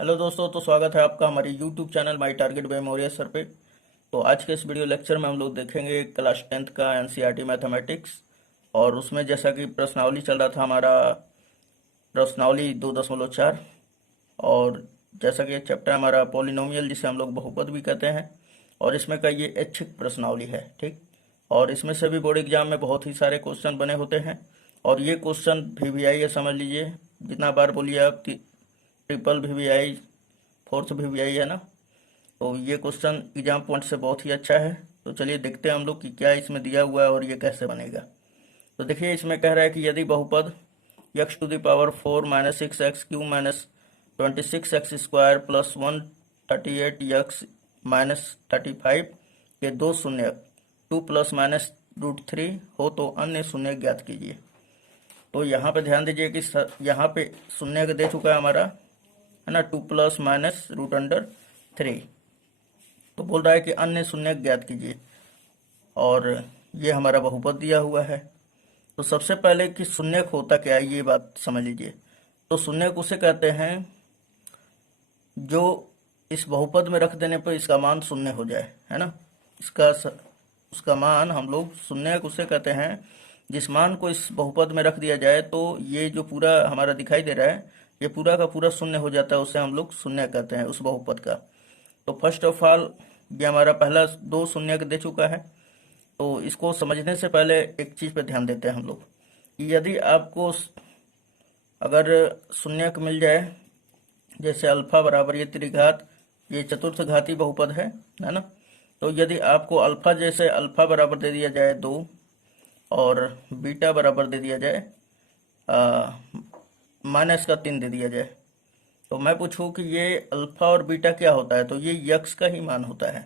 Hello दोस्तों, तो स्वागत है आपका हमारे YouTube channel my target by Maurya sir पे। तो आज के इस वीडियो लेक्चर में हम लोग देखेंगे क्लास 10th का एनसीईआरटी मैथमेटिक्स। और उसमें जैसा कि प्रश्नावली चल रहा था हमारा, प्रश्नावली 2.4। और जैसा कि ये चैप्टर हमारा पॉलिनोमियल, जिसे हम लोग बहुपद भी कहते हैं, और इसमें का ये ऐच्छिक प्रश्नावली है, ठीक। और इसमें से भी बोर्ड एग्जाम में बहुत ही सारे क्वेश्चन बने होते हैं। और ये क्वेश्चन VVI है, समझ लीजिए। जितना बार बोलिए आप, ट्रिपल VVI, फोर्थ VVI है ना। तो ये क्वेश्चन एग्जाम पॉइंट से बहुत ही अच्छा है। तो चलिए देखते हैं हम लोग कि क्या इसमें दिया हुआ है और ये कैसे बनेगा। तो देखिए, इसमें कह रहा है कि यदि बहुपद x⁴ minus 6x³ minus 26x² plus 138x minus 35 के दो शून्य 2 प्लस माइनस √3 हो तो अन्य शून्य ज्ञात कीजिए। तो यहाँ पे ध्यान दीजिए कि यहाँ पे शून्य दे चुका है हमारा, है ना, 2 प्लस माइनस √3। तो बोल रहा है कि अन्य शून्य ज्ञात कीजिए, और ये हमारा बहुपद दिया हुआ है। तो सबसे पहले कि शून्यक होता क्या है, ये बात समझ लीजिए। तो शून्यक उसे कहते हैं जो इस बहुपद में रख देने पर इसका मान शून्य हो जाए, है ना। उसका मान हम लोग शून्यक उसे कहते हैं जिस मान को इस बहुपद में रख दिया जाए तो ये जो पूरा हमारा दिखाई दे रहा है, ये पूरा का पूरा शून्य हो जाता है। उसे हम लोग शून्य कहते हैं उस बहुपद का। तो फर्स्ट ऑफ ऑल, ये हमारा पहला दो शून्यक दे चुका है। तो इसको समझने से पहले एक चीज पे ध्यान देते हैं हम लोग कि यदि आपको अगर शून्यक मिल जाए, जैसे अल्फा बराबर ये त्रिघात, ये चतुर्थ घाती बहुपद है ना। तो यदि आपको अल्फा, जैसे अल्फा बराबर दे दिया जाए 2 और बीटा बराबर दे दिया जाए -3 दे दिया जाए, तो मैं पूछूं कि ये अल्फा और बीटा क्या होता है, तो ये यक्स का ही मान होता है।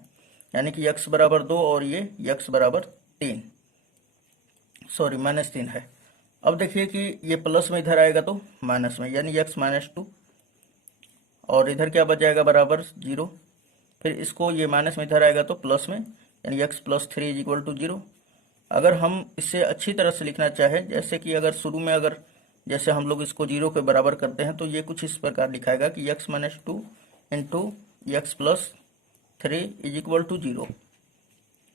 यानी कि यक्स बराबर 2 और ये यक्स बराबर 3, सॉरी -3 है। अब देखिए कि ये प्लस में इधर आएगा तो माइनस में, यानी यक्स -2, और इधर क्या बच जाएगा, बराबर 0। फिर इसको ये माइनस में इधर आएगा तो प्लस में, यानी x + 3 = 0। अगर हम इसे अच्छी तरह से लिखना चाहें, जैसे कि अगर शुरू में अगर जैसे हम लोग इसको 0 के बराबर करते हैं, तो ये कुछ इस प्रकार लिखाएगा कि x - 2 इंटू x + 3 = 0।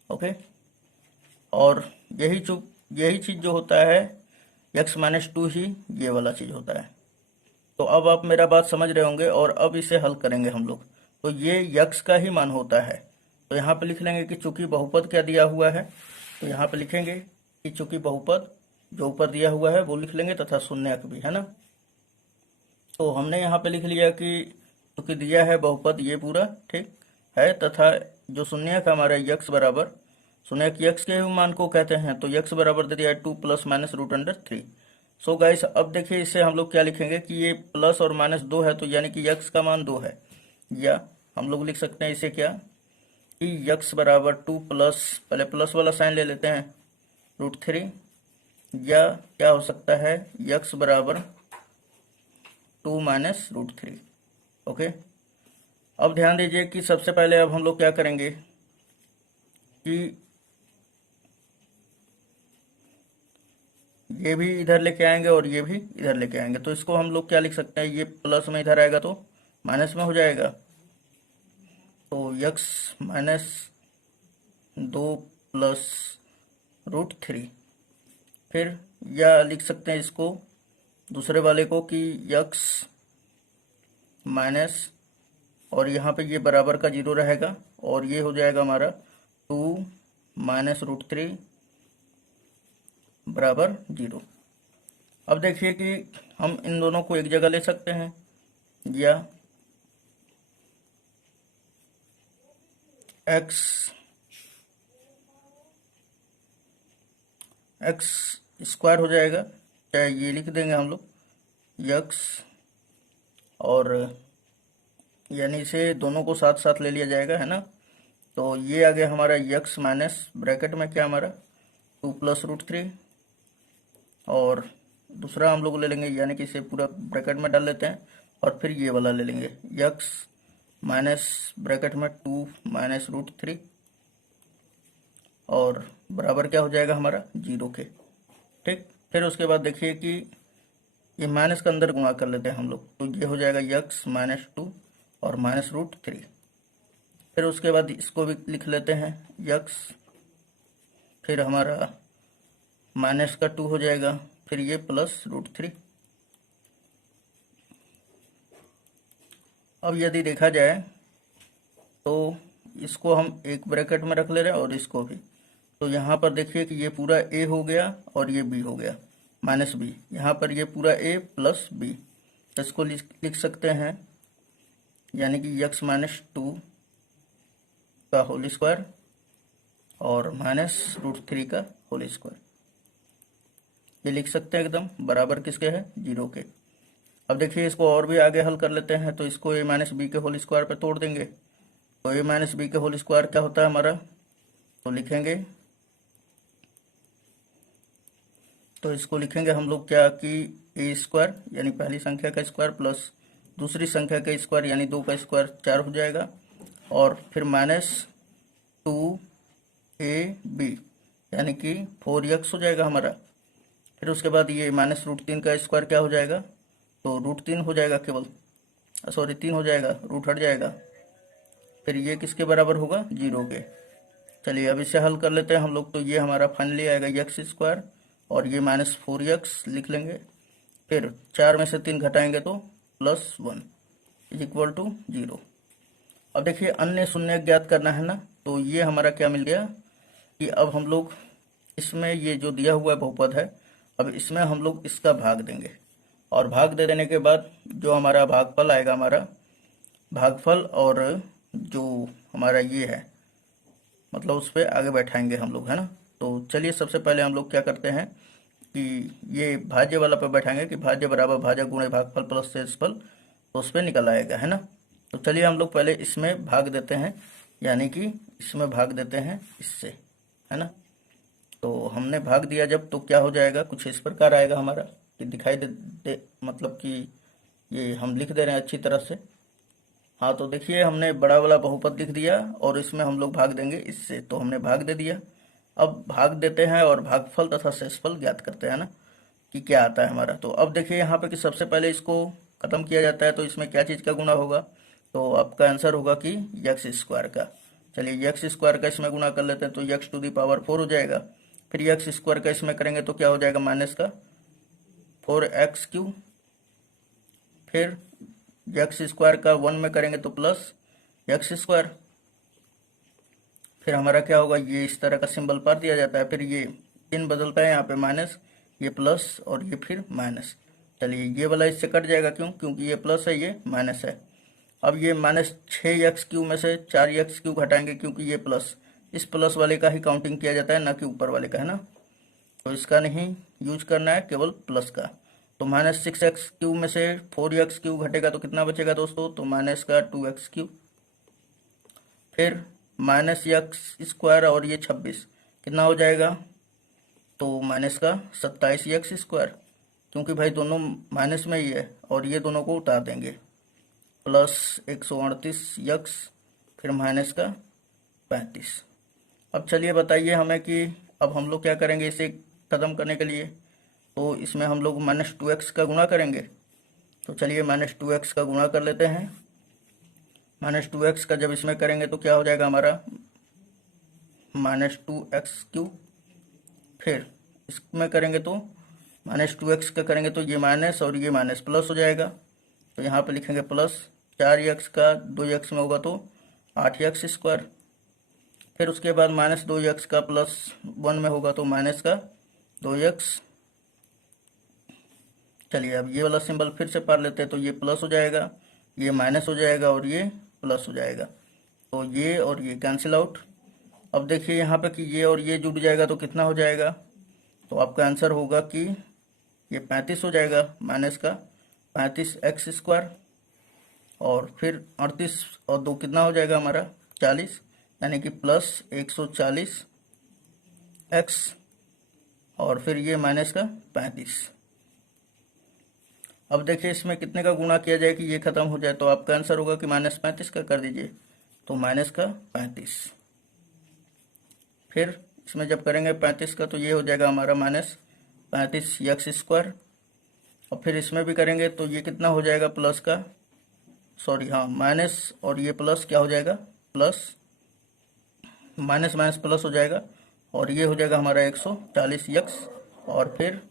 ओके। और यही चीज जो होता है, x - 2 ही ये वाला चीज होता है। तो अब आप मेरा बात समझ रहे होंगे, और अब इसे हल करेंगे हम लोग। तो ये यक्स का ही मान होता है। तो यहाँ पे लिख लेंगे कि चूंकि बहुपद क्या दिया हुआ है, तो यहाँ पे लिखेंगे कि चूंकि बहुपद जो ऊपर दिया हुआ है वो लिख लेंगे, तथा शून्यक भी, है ना। तो हमने यहाँ पे लिख लिया कि चूंकि दिया है बहुपद ये पूरा ठीक है, तथा जो शून्यक हमारा यक्स बराबर, शून्यक यक्स के मान को कहते हैं, तो यक्स बराबर दे दिया है 2 प्लस माइनस √3। सो गाइस, अब देखिए इसे हम लोग क्या लिखेंगे कि ये प्लस और माइनस 2 है, तो यानी कि यक्स का मान 2 है। या हम लोग लिख सकते हैं इसे क्या, कि यक्स बराबर 2 प्लस, पहले प्लस वाला साइन ले लेते हैं, √3। या क्या हो सकता है, यक्स बराबर 2 माइनस √3। ओके। अब ध्यान दीजिए कि सबसे पहले अब हम लोग क्या करेंगे कि ये भी इधर लेके आएंगे और ये भी इधर लेके आएंगे। तो इसको हम लोग क्या लिख सकते हैं, ये प्लस में इधर आएगा तो माइनस में हो जाएगा। तो यक्स -2 प्लस √3। फिर या लिख सकते हैं इसको दूसरे वाले को कि यक्स माइनस, और यहाँ पे ये बराबर का 0 रहेगा, और ये हो जाएगा हमारा 2 माइनस √3 बराबर 0। अब देखिए कि हम इन दोनों को एक जगह ले सकते हैं, या x² हो जाएगा, चाहे ये लिख देंगे हम लोग यक्स, और यानी इसे दोनों को साथ साथ ले लिया जाएगा, है ना। तो ये आ गया हमारा यक्स माइनस ब्रैकेट में क्या हमारा 2 प्लस √3, और दूसरा हम लोग ले लेंगे, यानी कि इसे पूरा ब्रैकेट में डाल लेते हैं, और फिर ये वाला ले लेंगे यक्स माइनस ब्रैकेट में 2 माइनस √3, और बराबर क्या हो जाएगा हमारा 0 के, ठीक। फिर उसके बाद देखिए कि ये माइनस के अंदर गुणा कर लेते हैं हम लोग, तो ये हो जाएगा यक्स -2 और -√3। फिर उसके बाद इसको भी लिख लेते हैं यक्स, फिर हमारा माइनस का 2 हो जाएगा, फिर ये +√3। अब यदि देखा जाए तो इसको हम एक ब्रैकेट में रख ले रहे हैं और इसको भी, तो यहाँ पर देखिए कि ये पूरा a हो गया और ये b हो गया -b, यहाँ पर ये पूरा a प्लस b, तो इसको लिख सकते हैं यानी कि x-2 का होल स्क्वायर और -√3 का होल स्क्वायर, ये लिख सकते हैं एकदम बराबर किसके है, 0 के। अब देखिए इसको और भी आगे हल कर लेते हैं, तो इसको a-b के होल स्क्वायर पे तोड़ देंगे, तो a-b के होल स्क्वायर क्या होता है हमारा, तो लिखेंगे, तो इसको लिखेंगे हम लोग क्या कि a² यानी पहली संख्या का स्क्वायर प्लस दूसरी संख्या का स्क्वायर यानी 2 का स्क्वायर 4 हो जाएगा, और फिर -2ab यानी कि 4x हो जाएगा हमारा। फिर उसके बाद ये -√3 का स्क्वायर क्या हो जाएगा, तो √3 हो जाएगा, केवल सॉरी 3 हो जाएगा, रूट हट जाएगा। फिर ये किसके बराबर होगा, 0 के। चलिए अब इसे हल कर लेते हैं हम लोग, तो ये हमारा फाइनली आएगा x² और ये -4x लिख लेंगे, फिर 4 में से 3 घटाएंगे तो +1 = 0। अब देखिए अन्य शून्य ज्ञात करना है ना, तो ये हमारा क्या मिल गया कि अब हम लोग इसमें ये जो दिया हुआ बहुपद है, अब इसमें हम लोग इसका भाग देंगे, और भाग दे देने के बाद जो हमारा भागफल आएगा, हमारा भागफल और जो हमारा ये है मतलब उस पर आगे बैठाएंगे हम लोग, है ना। तो चलिए सबसे पहले हम लोग क्या करते हैं कि ये भाज्य वाला पे बैठाएंगे कि भाज्य बराबर भाजक गुणे भागफल प्लस शेषफल, तो उस पर निकल आएगा, है ना। तो चलिए हम लोग पहले इसमें भाग देते हैं, यानी कि इसमें भाग देते हैं इससे, है ना। तो हमने भाग दिया जब, तो क्या हो जाएगा, कुछ इस प्रकार आएगा हमारा कि दिखाई दे मतलब कि ये हम लिख दे रहे हैं अच्छी तरह से। हाँ तो देखिए हमने बड़ा वाला बहुपद लिख दिया और इसमें हम लोग भाग देंगे इससे, तो हमने भाग दे दिया। अब भाग देते हैं और भागफल तथा शेषफल ज्ञात करते हैं ना कि क्या आता है हमारा। तो अब देखिए यहाँ पे कि सबसे पहले इसको खत्म किया जाता है, तो इसमें क्या चीज़ का गुणा होगा, तो आपका आंसर होगा कि x² का। चलिए x² का इसमें गुणा कर लेते हैं, तो x⁴ हो जाएगा। फिर x² का इसमें करेंगे तो क्या हो जाएगा, माइनस का 4x³। फिर x² का 1 में करेंगे तो प्लस x²। फिर हमारा क्या होगा, ये इस तरह का सिंबल पार दिया जाता है, फिर ये चिन्ह बदलता है यहाँ पे माइनस, ये प्लस और ये फिर माइनस। चलिए ये वाला इससे कट जाएगा, क्यों, क्योंकि ये प्लस है ये माइनस है। अब ये -6x³ में से 4x³ घटाएंगे, क्योंकि ये प्लस, इस प्लस वाले का ही काउंटिंग किया जाता है, ना कि ऊपर वाले का, है ना। तो इसका नहीं यूज करना है, केवल प्लस का। तो -6x³ में से 4x³ घटेगा तो कितना बचेगा दोस्तों, तो माइनस का 2x³। फिर -x² और ये 26 कितना हो जाएगा, तो माइनस का 27x², क्योंकि भाई दोनों माइनस में ही है, और ये दोनों को उतार देंगे, प्लस 138x, फिर माइनस का 35। अब चलिए बताइए हमें कि अब हम लोग क्या करेंगे इसे ख़त्म करने के लिए, तो इसमें हम लोग -2x का गुणा करेंगे। तो चलिए -2x का गुणा कर लेते हैं। -2x का जब इसमें करेंगे तो क्या हो जाएगा हमारा, -2x³। फिर इसमें करेंगे तो -2x का करेंगे तो ये माइनस और ये माइनस प्लस हो जाएगा, तो यहाँ पे लिखेंगे प्लस 4x का 2x में होगा तो 8x²। फिर उसके बाद -2x का +1 में होगा तो माइनस का 2x। चलिए अब ये वाला सिंबल फिर से पार लेते हैं, तो ये प्लस हो जाएगा, ये माइनस हो जाएगा और ये प्लस हो जाएगा, तो ये और ये कैंसिल आउट। अब देखिए यहाँ पे कि ये और ये जुड़ जाएगा तो कितना हो जाएगा, तो आपका आंसर होगा कि ये 35 हो जाएगा, माइनस का 35x²। और फिर 38 और 2 कितना हो जाएगा हमारा 40, यानी कि प्लस 140x, और फिर ये माइनस का 35। अब देखिए इसमें कितने का गुणा किया जाए कि ये खत्म हो जाए, तो आपका आंसर होगा कि -35 का कर दीजिए, तो माइनस का 35। फिर इसमें जब करेंगे 35 का तो ये हो जाएगा हमारा -35x²। और फिर इसमें भी करेंगे तो ये कितना हो जाएगा, प्लस का सॉरी हाँ माइनस और ये प्लस क्या हो जाएगा, प्लस माइनस माइनस प्लस हो जाएगा और ये हो जाएगा हमारा 140 और फिर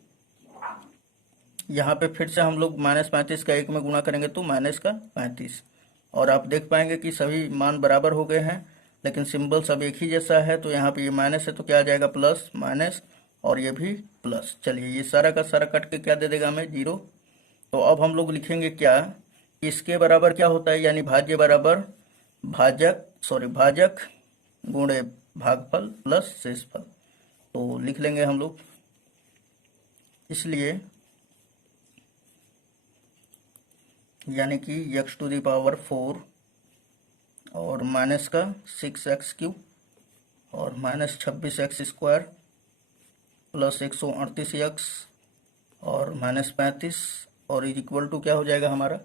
यहाँ पे फिर से हम लोग -35 का 1 में गुणा करेंगे तो माइनस का 35। और आप देख पाएंगे कि सभी मान बराबर हो गए हैं लेकिन सिंबल सब एक ही जैसा है, तो यहाँ पे ये माइनस है तो क्या आ जाएगा, प्लस माइनस और ये भी प्लस। चलिए ये सारा का सारा कट के क्या दे देगा हमें, 0। तो अब हम लोग लिखेंगे क्या, इसके बराबर क्या होता है, यानी भाज्य बराबर भाजक गुणे भागफल प्लस शेषफल। तो लिख लेंगे हम लोग, इसलिए यानी कि x⁴ और माइनस का 6x³ और -26x² प्लस 138x और -35 और इज इक्वल टू क्या हो जाएगा हमारा,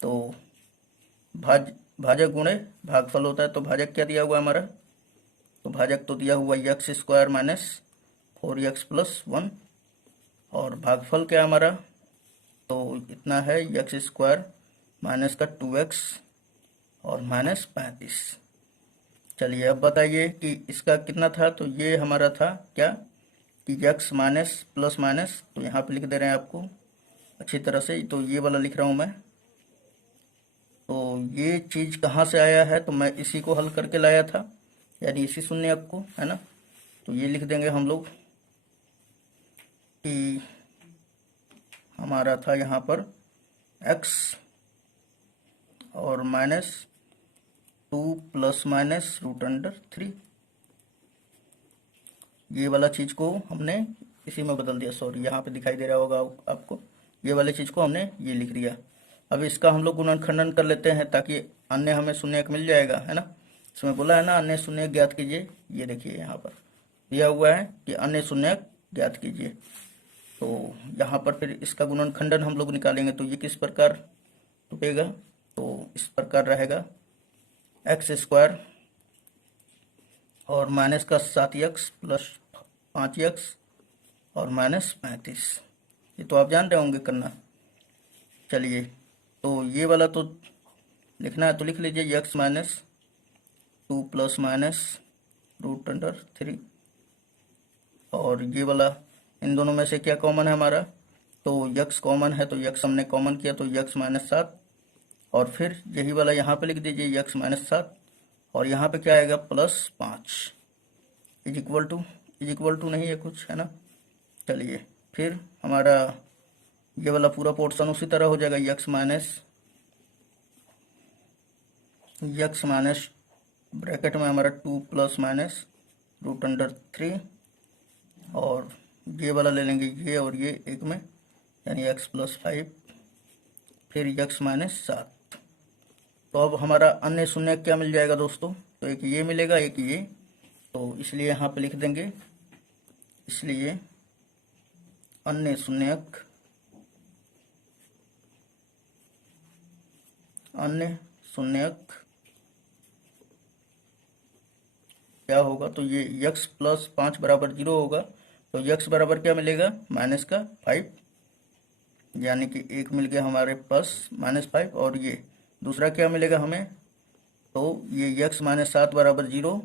तो भाजक गुणे भागफल होता है। तो भाजक क्या दिया हुआ है हमारा, तो भाजक तो दिया हुआ x² - 4x + 1 और भागफल क्या हमारा, तो इतना है x² माइनस का 2x और -35। चलिए अब बताइए कि इसका कितना था, तो ये हमारा था क्या कि x माइनस प्लस माइनस, तो यहाँ पे लिख दे रहे हैं आपको अच्छी तरह से, तो ये वाला लिख रहा हूँ मैं। तो ये चीज़ कहाँ से आया है, तो मैं इसी को हल करके लाया था, यानी इसी शून्यक को, है ना। तो ये लिख देंगे हम लोग कि हमारा था यहाँ पर x और -2 + -√3। ये वाला चीज़ को हमने इसी में बदल दिया, सॉरी यहाँ पे दिखाई दे रहा होगा आपको, ये वाली चीज़ को हमने ये लिख दिया। अब इसका हम लोग गुणनखंडन कर लेते हैं ताकि अन्य हमें शून्यक मिल जाएगा, है ना। इसमें बोला है ना अन्य शून्यक ज्ञात कीजिए, ये देखिए यहाँ पर दिया हुआ है कि अन्य शून्यक ज्ञात कीजिए। तो यहाँ पर फिर इसका गुणनखंडन हम लोग निकालेंगे, तो ये किस प्रकार टूटेगा, तो इस प्रकार रहेगा x² और माइनस का 7x प्लस 5x और -35। ये तो आप जान रहे होंगे करना। चलिए तो ये वाला तो लिखना है तो लिख लीजिए x - 2 + -√3 और ये वाला इन दोनों में से क्या कॉमन है हमारा, तो x कॉमन है तो x हमने कॉमन किया तो x -7 और फिर यही वाला यहाँ पे लिख दीजिए x -7 और यहाँ पे क्या आएगा +5 इज इक्वल टू नहीं है कुछ, है ना। चलिए फिर हमारा ये वाला पूरा पोर्शन उसी तरह हो जाएगा x माइनस ब्रैकेट में हमारा 2 + -√3 और ये वाला ले लेंगे ये और ये एक में, यानी x + 5 फिर x -7। तो अब हमारा अन्य शून्यक क्या मिल जाएगा दोस्तों, तो एक ये मिलेगा एक ये, तो इसलिए यहाँ पे लिख देंगे, इसलिए अन्य शून्यक क्या होगा, तो ये x + 5 = 0 होगा, तो x बराबर क्या मिलेगा -5, यानी कि एक मिल गया हमारे पास -5 और ये दूसरा क्या मिलेगा हमें, तो ये x -7 = 0,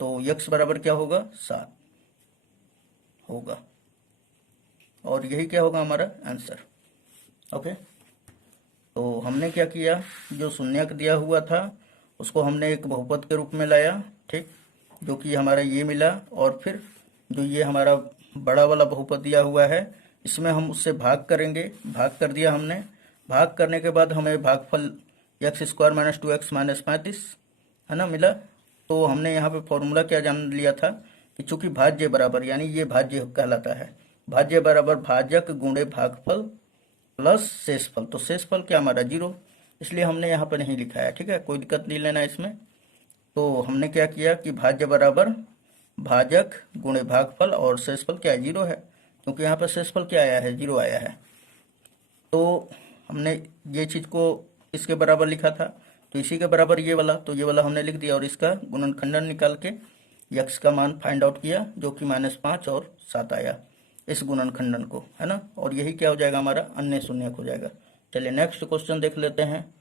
तो x बराबर क्या होगा 7 होगा और यही क्या होगा हमारा आंसर। ओके, तो हमने क्या किया, जो शून्यक दिया हुआ था उसको हमने एक बहुपद के रूप में लाया, ठीक, जो कि हमारा ये मिला और फिर जो ये हमारा बड़ा वाला बहुपद दिया हुआ है इसमें हम उससे भाग करेंगे, भाग कर दिया हमने। भाग करने के बाद हमें भागफल x² - 2x - 35 है ना मिला। तो हमने यहाँ पे फॉर्मूला क्या जान लिया था कि चूंकि भाज्य बराबर, यानी ये भाज्य कहलाता है, भाज्य बराबर भाजक गुणे भागफल प्लस शेषफल, तो शेषफल क्या हमारा 0, इसलिए हमने यहाँ पर नहीं लिखा है, ठीक है, कोई दिक्कत नहीं लेना इसमें। तो हमने क्या किया कि भाज्य बराबर भाजक गुणे भागफल और शेषफल क्या है 0 है, क्योंकि यहाँ पर शेषफल क्या आया है 0 आया है। तो हमने ये चीज़ को इसके बराबर लिखा था तो इसी के बराबर ये वाला, तो ये वाला हमने लिख दिया और इसका गुणनखंडन निकाल के x का मान फाइंड आउट किया जो कि -5 और 7 आया इस गुणनखंडन को, है ना। और यही क्या हो जाएगा हमारा अन्य शून्यक हो जाएगा। चलिए नेक्स्ट क्वेश्चन देख लेते हैं।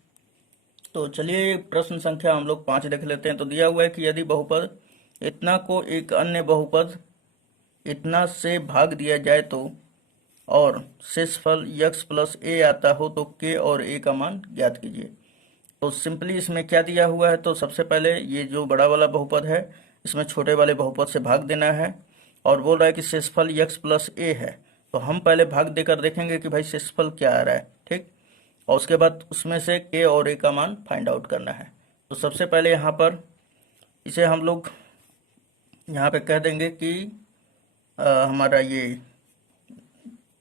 तो चलिए प्रश्न संख्या हम लोग 5 देख लेते हैं। तो दिया हुआ है कि यदि बहुपद इतना को एक अन्य बहुपद इतना से भाग दिया जाए तो और शेषफल x प्लस ए आता हो तो k और a का मान ज्ञात कीजिए। तो सिंपली इसमें क्या दिया हुआ है, तो सबसे पहले ये जो बड़ा वाला बहुपद है इसमें छोटे वाले बहुपद से भाग देना है और बोल रहा है कि शेषफल x प्लस ए है। तो हम पहले भाग देकर देखेंगे कि भाई शेषफल क्या आ रहा है, ठीक। और उसके बाद उसमें से k और a का मान फाइंड आउट करना है। तो सबसे पहले यहाँ पर इसे हम लोग यहाँ पे कह देंगे कि हमारा ये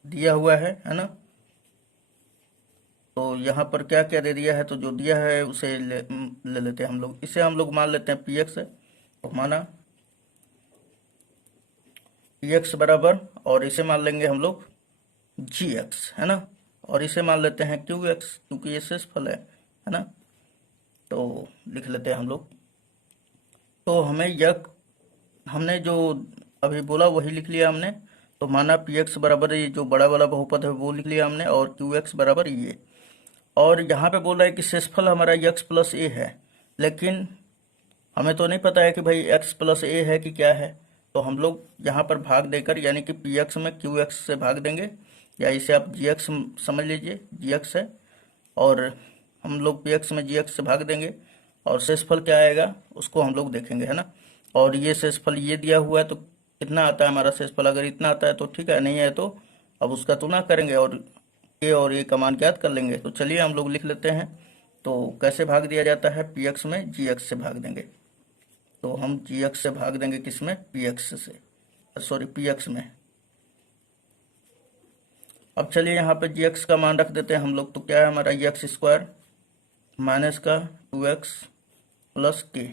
दिया हुआ है ना। तो यहाँ पर क्या क्या दे दिया है, तो जो दिया है उसे ले लेते हैं हम लोग। इसे हम लोग मान लेते हैं पी एक्स। तो माना पी एक्स बराबर, और इसे मान लेंगे हम लोग जी एक्स, है ना। और इसे मान लेते हैं क्यू एक्स, क्योंकि ये शेषफल है ना। तो लिख लेते हैं हम लोग। तो हमें यह हमने जो अभी बोला वही लिख लिया हमने। तो माना पी एक्स बराबर ये जो बड़ा वाला बहुपद है वो लिख लिया हमने, और क्यू एक्स बराबर ये। और यहाँ पे बोल रहा है कि शेषफल हमारा x प्लस ए है, लेकिन हमें तो नहीं पता है कि भाई x प्लस ए है कि क्या है। तो हम लोग यहाँ पर भाग देकर, यानी कि पी एक्स में क्यू एक्स से भाग देंगे, या इसे आप जी एक्स समझ लीजिए, जी एक्स है। और हम लोग पी एक्स में जी एक्स से भाग देंगे और शेषफल क्या आएगा उसको हम लोग देखेंगे, है ना। और ये शेषफल ये दिया हुआ है, तो कितना आता है हमारा शेषफल। अगर इतना आता है तो ठीक है, नहीं है तो अब उसका तुलना करेंगे और के और ये का मान ज्ञात कर लेंगे। तो चलिए हम लोग लिख लेते हैं। तो कैसे भाग दिया जाता है, पी एक्स में जी एक्स से भाग देंगे। तो हम जी एक्स से भाग देंगे किसमें, पी एक्स से, सॉरी पी एक्स में। अब चलिए यहाँ पे जी एक्स का मान रख देते हैं हम लोग। तो क्या है हमारा एक्स स्क्वायर माइनस का 2x प्लस के,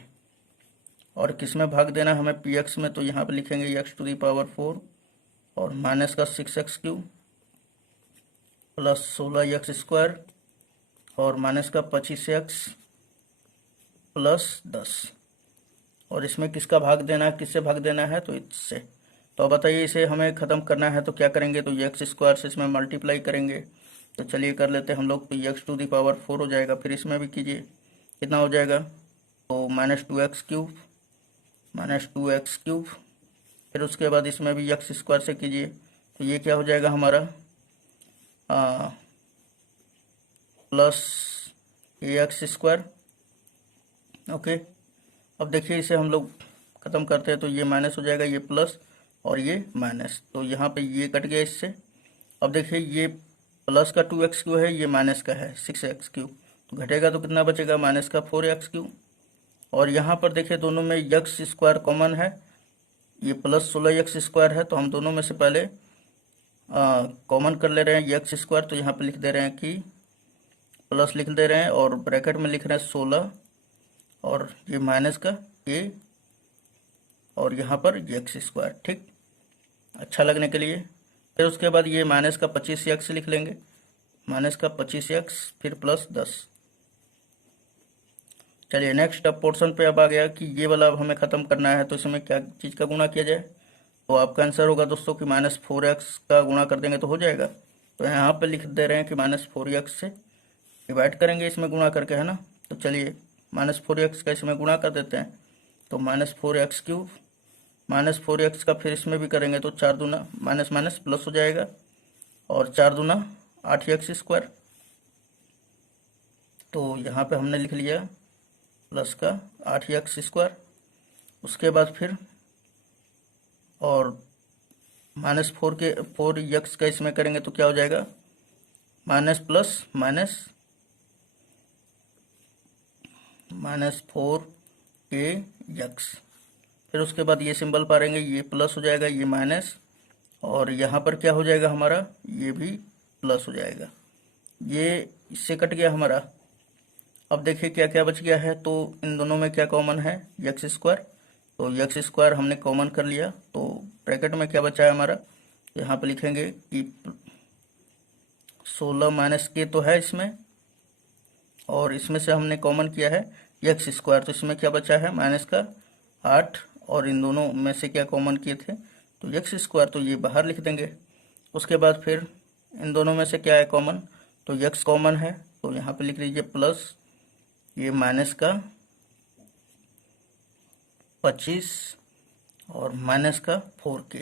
और किस में भाग देना हमें, पी एक्स में। तो यहाँ पे लिखेंगे एक्स टू दी पावर 4 और माइनस का 6x³ प्लस 16x स्क्वायर और माइनस का 25x प्लस 10। और इसमें किसका भाग देना है, किससे भाग देना है, तो इससे। तो अब बताइए इसे हमें ख़त्म करना है तो क्या करेंगे, तो एक्स स्क्वायर से इसमें मल्टीप्लाई करेंगे। तो चलिए कर लेते हैं हम लोग। तो एक्स टू दी पावर 4 हो जाएगा, फिर इसमें भी कीजिए, कितना हो जाएगा, तो -2x³ -2x³। फिर उसके बाद इसमें भी एक्स स्क्वायर से कीजिए, तो ये क्या हो जाएगा हमारा प्लस एक्स स्क्वायर। ओके, अब देखिए इसे हम लोग ख़त्म करते हैं। तो ये माइनस हो जाएगा, ये प्लस और ये माइनस। तो यहाँ पे ये कट गया इससे। अब देखिए ये प्लस का 2x³ है, ये माइनस का है 6x³। तो घटेगा तो कितना बचेगा, माइनस का 4x³। और यहाँ पर देखिए दोनों में एक्स स्क्वायर कॉमन है, ये प्लस 16x स्क्वायर है। तो हम दोनों में से पहले कॉमन कर ले रहे हैं एक्स स्क्वायर। तो यहाँ पे लिख दे रहे हैं कि प्लस लिख दे रहे हैं और ब्रैकेट में लिख रहे हैं 16 और ये माइनस का a और यहाँ पर एक्स स्क्वायर, ठीक, अच्छा लगने के लिए। फिर उसके बाद ये माइनस का 25x लिख लेंगे, माइनस का 25x फिर प्लस 10। चलिए नेक्स्ट अब पोर्शन पे अब आ गया कि ये वाला अब हमें ख़त्म करना है। तो इसमें क्या चीज़ का गुणा किया जाए, तो आपका आंसर होगा दोस्तों कि -4x का गुणा कर देंगे तो हो जाएगा। तो यहाँ पे लिख दे रहे हैं कि -4x से डिवाइड करेंगे इसमें गुणा करके, है ना। तो चलिए -4x का इसमें गुणा कर देते हैं। तो -4x³ -4x का फिर इसमें भी करेंगे तो 4 दूना माइनस माइनस प्लस हो जाएगा, और 4 दूना 8x स्क्वायर। तो यहाँ पे हमने लिख लिया प्लस का 8x स्क्वायर। उसके बाद फिर और -4x का इसमें करेंगे तो क्या हो जाएगा, माइनस प्लस माइनस -4x। फिर उसके बाद ये सिंबल पारेंगे, ये प्लस हो जाएगा, ये माइनस, और यहाँ पर क्या हो जाएगा हमारा, ये भी प्लस हो जाएगा। ये इससे कट गया हमारा। अब देखिए क्या क्या बच गया है। तो इन दोनों में क्या कॉमन है, एक्स स्क्वायर। तो एक्स स्क्वायर हमने कॉमन कर लिया। तो ब्रैकेट में क्या बचा है हमारा, तो यहाँ पे लिखेंगे कि 16 माइनस के तो है इसमें, और इसमें से हमने कॉमन किया है एक्स स्क्वायर। तो इसमें क्या बचा है, माइनस का 8, और इन दोनों में से क्या कॉमन किए थे, तो एक्स स्क्वायर। तो ये बाहर लिख देंगे। उसके बाद फिर इन दोनों में से क्या है कॉमन, तो एक्स कॉमन है। तो यहाँ पे लिख लीजिए प्लस ये माइनस का 25 और माइनस का 4k,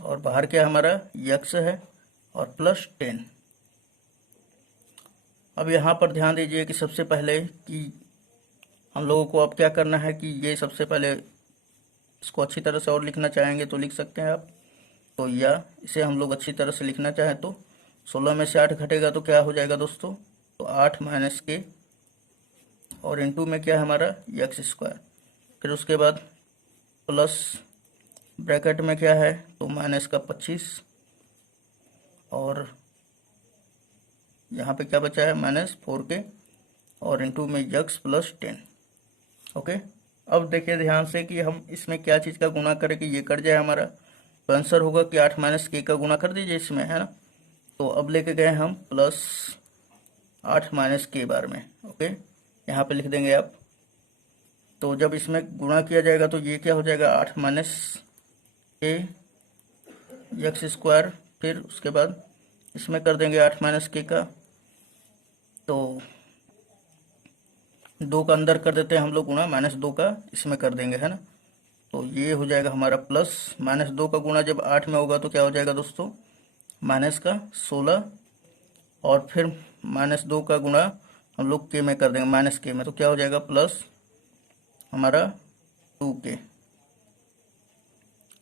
और बाहर क्या हमारा यक्स है और प्लस 10। अब यहाँ पर ध्यान दीजिए कि सबसे पहले कि हम लोगों को अब क्या करना है कि ये सबसे पहले इसको अच्छी तरह से और लिखना चाहेंगे तो लिख सकते हैं आप, तो या इसे हम लोग अच्छी तरह से लिखना चाहें तो 16 में से 8 घटेगा तो क्या हो जाएगा दोस्तों, तो 8 माइनस के और इनटू में क्या है हमारा यक्स स्क्वायर, फिर उसके बाद प्लस ब्रैकेट में क्या है तो माइनस का 25 और यहाँ पे क्या बचा है माइनस 4k और इनटू में यक्स प्लस 10। ओके, अब देखिए ध्यान से कि हम इसमें क्या चीज़ का गुणा करें कि ये कट जाए हमारा, तो आंसर होगा कि 8 माइनस के का गुणा कर दीजिए इसमें, है ना। तो अब लेके गए हम प्लस 8 माइनस के बार में। ओके, यहाँ पे लिख देंगे आप, तो जब इसमें गुणा किया जाएगा तो ये क्या हो जाएगा 8 माइनस के यक्स स्क्वायर, फिर उसके बाद इसमें कर देंगे 8 माइनस के का, तो 2 का अंदर कर देते हैं हम लोग गुणा, माइनस 2 का इसमें कर देंगे, है ना। तो ये हो जाएगा हमारा प्लस माइनस 2 का गुणा जब 8 में होगा तो क्या हो जाएगा दोस्तों माइनस का 16, और फिर माइनस 2 का गुणा हम लोग के में कर देंगे माइनस के में, तो क्या हो जाएगा प्लस हमारा 2k,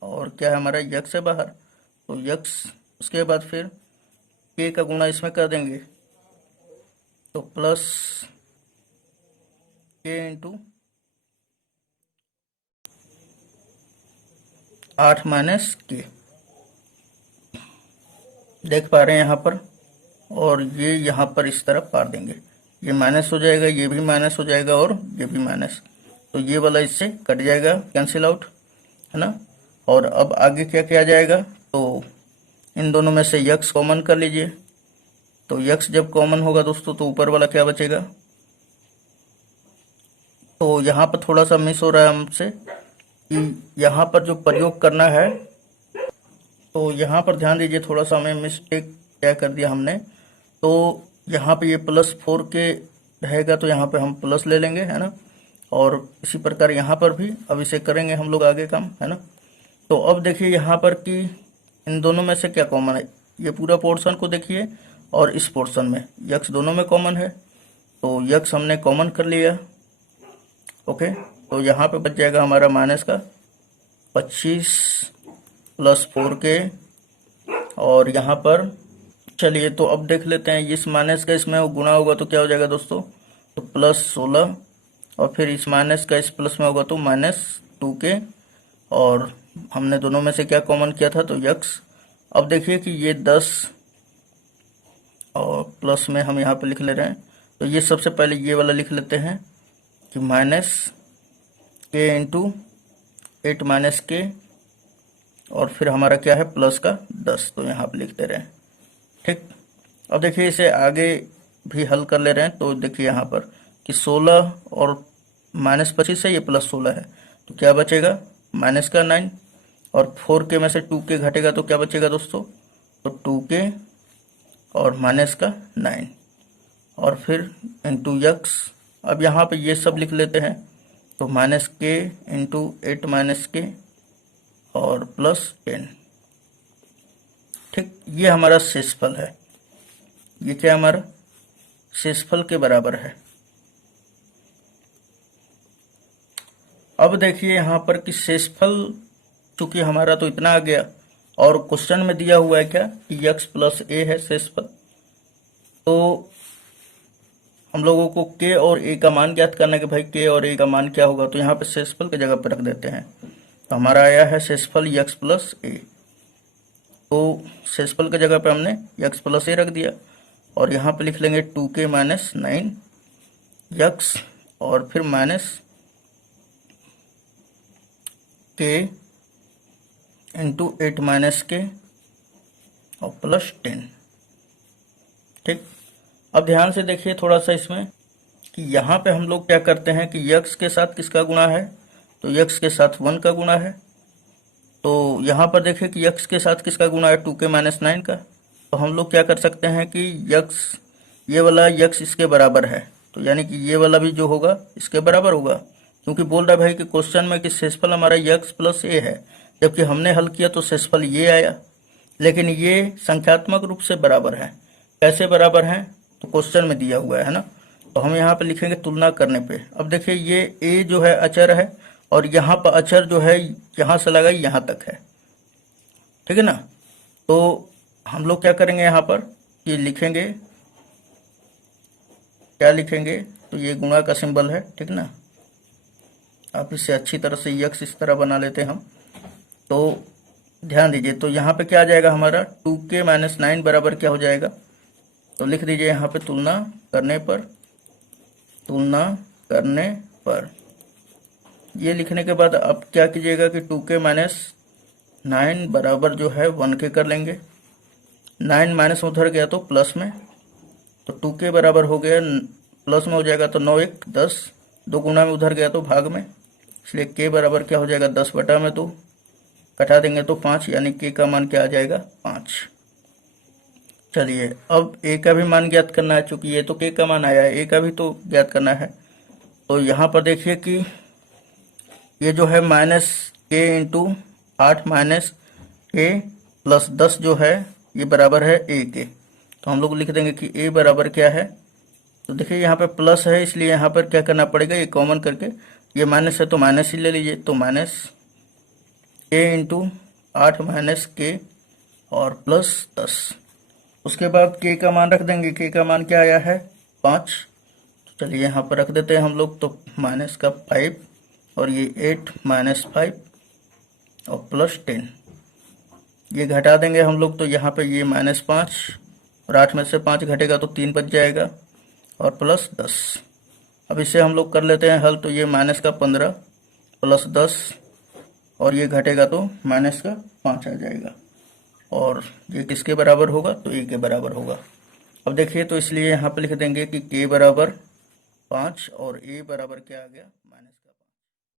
और क्या है हमारा यक्स है बाहर, तो यक्स, उसके बाद फिर के का गुणा इसमें कर देंगे तो प्लस के इंटू 8 माइनस के, देख पा रहे हैं यहाँ पर, और ये यहाँ पर इस तरफ पार देंगे, ये माइनस हो जाएगा, ये भी माइनस हो जाएगा और ये भी माइनस, तो ये वाला इससे कट जाएगा, कैंसिल आउट, है ना। और अब आगे क्या किया जाएगा, तो इन दोनों में से यक्स कॉमन कर लीजिए, तो यक्स जब कॉमन होगा दोस्तों तो ऊपर वाला क्या बचेगा, तो यहाँ पर थोड़ा सा मिस हो रहा है हमसे कि यहाँ पर जो प्रयोग करना है, तो यहाँ पर ध्यान दीजिए, थोड़ा सा हमें मिस्टेक क्या कर दिया हमने, तो यहाँ पे ये प्लस 4k रहेगा तो यहाँ पे हम प्लस ले लेंगे, है ना, और इसी प्रकार यहाँ पर भी अब इसे करेंगे हम लोग आगे काम, है ना। तो अब देखिए यहाँ पर कि इन दोनों में से क्या कॉमन है, ये पूरा पोर्शन को देखिए और इस पोर्शन में यक्स दोनों में कॉमन है, तो यक्स हमने कॉमन कर लिया। ओके, तो यहाँ पे बच जाएगा हमारा माइनस का 25 प्लस 4k, और यहाँ पर चलिए तो अब देख लेते हैं, इस माइनस का इसमें गुणा होगा तो क्या हो जाएगा दोस्तों, तो प्लस 16, और फिर इस माइनस का इस प्लस में होगा तो माइनस 2k, और हमने दोनों में से क्या कॉमन किया था तो यक्स। अब देखिए कि ये 10 और प्लस में हम यहाँ पे लिख ले रहे हैं, तो ये सबसे पहले ये वाला लिख लेते हैं कि माइनस के इंटू 8 माइनस के, और फिर हमारा क्या है प्लस का 10, तो यहाँ पे लिख दे रहे हैं, ठीक। अब देखिए इसे आगे भी हल कर ले रहे हैं, तो देखिए यहाँ पर कि 16 और माइनस 25 है, ये प्लस 16 है, तो क्या बचेगा माइनस का 9, और 4k में से 2k घटेगा तो क्या बचेगा दोस्तों, तो 2k और माइनस का 9, और फिर इंटू यक्स। अब यहाँ पे ये सब लिख लेते हैं, तो माइनस के इंटू 8 माइनस के और प्लस 10, ठीक। ये हमारा शेषफल है, ये क्या हमारा शेषफल के बराबर है। अब देखिए यहाँ पर कि शेषफल चूंकि हमारा तो इतना आ गया, और क्वेश्चन में दिया हुआ है क्या कि यक्स प्लस ए है शेषफल, तो हम लोगों को के और ए का मान ज्ञात करना है कि भाई के और ए का मान क्या होगा, तो यहाँ पे शेषफल की जगह पे रख देते हैं, तो हमारा आया है शेषफल यक्स प्लस ए, तो शेषफल की जगह पे हमने यक्स प्लस ए रख दिया, और यहाँ पे लिख लेंगे 2k माइनस 9 यक्स, और फिर माइनस के इंटू 8 माइनस के और प्लस 10, ठीक। अब ध्यान से देखिए थोड़ा सा इसमें कि यहाँ पे हम लोग क्या करते हैं कि यक्स के साथ किसका गुणा है, तो यक्स के साथ 1 का गुणा है, तो यहाँ पर देखिए कि यक्स के साथ किसका गुणा है 2k माइनस 9 का, तो हम लोग क्या कर सकते हैं कि यक्स, ये वाला यक्स इसके बराबर है, तो यानी कि ये वाला भी जो होगा इसके बराबर होगा, क्योंकि बोल रहा है भाई कि क्वेश्चन में कि शेषफल हमारा x प्लस ए है, जबकि हमने हल किया तो शेषफल ये आया, लेकिन ये संख्यात्मक रूप से बराबर है। कैसे बराबर हैं तो क्वेश्चन में दिया हुआ है ना, तो हम यहाँ पे लिखेंगे तुलना करने पे। अब देखिए ये a जो है अचर है और यहाँ पर अचर जो है यहाँ से लगा यहाँ तक है, ठीक है ना। तो हम लोग क्या करेंगे यहाँ पर ये लिखेंगे, क्या लिखेंगे तो ये गुणा का सिंबल है, ठीक ना। आप इसे अच्छी तरह से यक्स इस तरह बना लेते हैं हम। तो ध्यान दीजिए, तो यहाँ पे क्या आ जाएगा हमारा 2k माइनस 9 बराबर क्या हो जाएगा, तो लिख दीजिए यहाँ पे तुलना करने पर। ये लिखने के बाद अब क्या कीजिएगा कि 2k माइनस 9 बराबर जो है 1k कर लेंगे। 9 माइनस उधर गया तो प्लस में, तो 2k बराबर हो गया प्लस में हो जाएगा तो 9 1 10, 2 गुना में उधर गया तो भाग में, इसलिए k बराबर क्या हो जाएगा 10 बटा में 2, कटा देंगे तो 5, यानी k का मान क्या आ जाएगा 5। चलिए अब a का भी मान ज्ञात करना है, चूंकि ये तो k का मान आया है, a का भी तो ज्ञात करना है। तो यहाँ पर देखिए कि ये जो है minus k into 8 minus k plus 10 जो है ये बराबर है a के। तो हम लोग लिख देंगे कि a बराबर क्या है, तो देखिए यहाँ पे प्लस है इसलिए यहाँ पर क्या करना पड़ेगा, ये कॉमन करके, ये माइनस है तो माइनस ही ले लीजिए, तो minus k into 8 minus k और प्लस 10। उसके बाद k का मान रख देंगे, k का मान क्या आया है 5, तो चलिए यहाँ पर रख देते हैं हम लोग, तो माइनस का 5 और ये 8 माइनस 5 और प्लस 10, ये घटा देंगे हम लोग, तो यहाँ पे ये माइनस 5 और 8 में से 5 घटेगा तो 3 बच जाएगा और प्लस 10। अब इसे हम लोग कर लेते हैं हल, तो ये माइनस का 15 प्लस 10 और ये घटेगा तो माइनस का 5 आ जाएगा, और ये किसके बराबर होगा तो a के बराबर होगा। अब देखिए तो इसलिए यहाँ पे लिख देंगे कि k बराबर 5 और a बराबर क्या आ गया -5।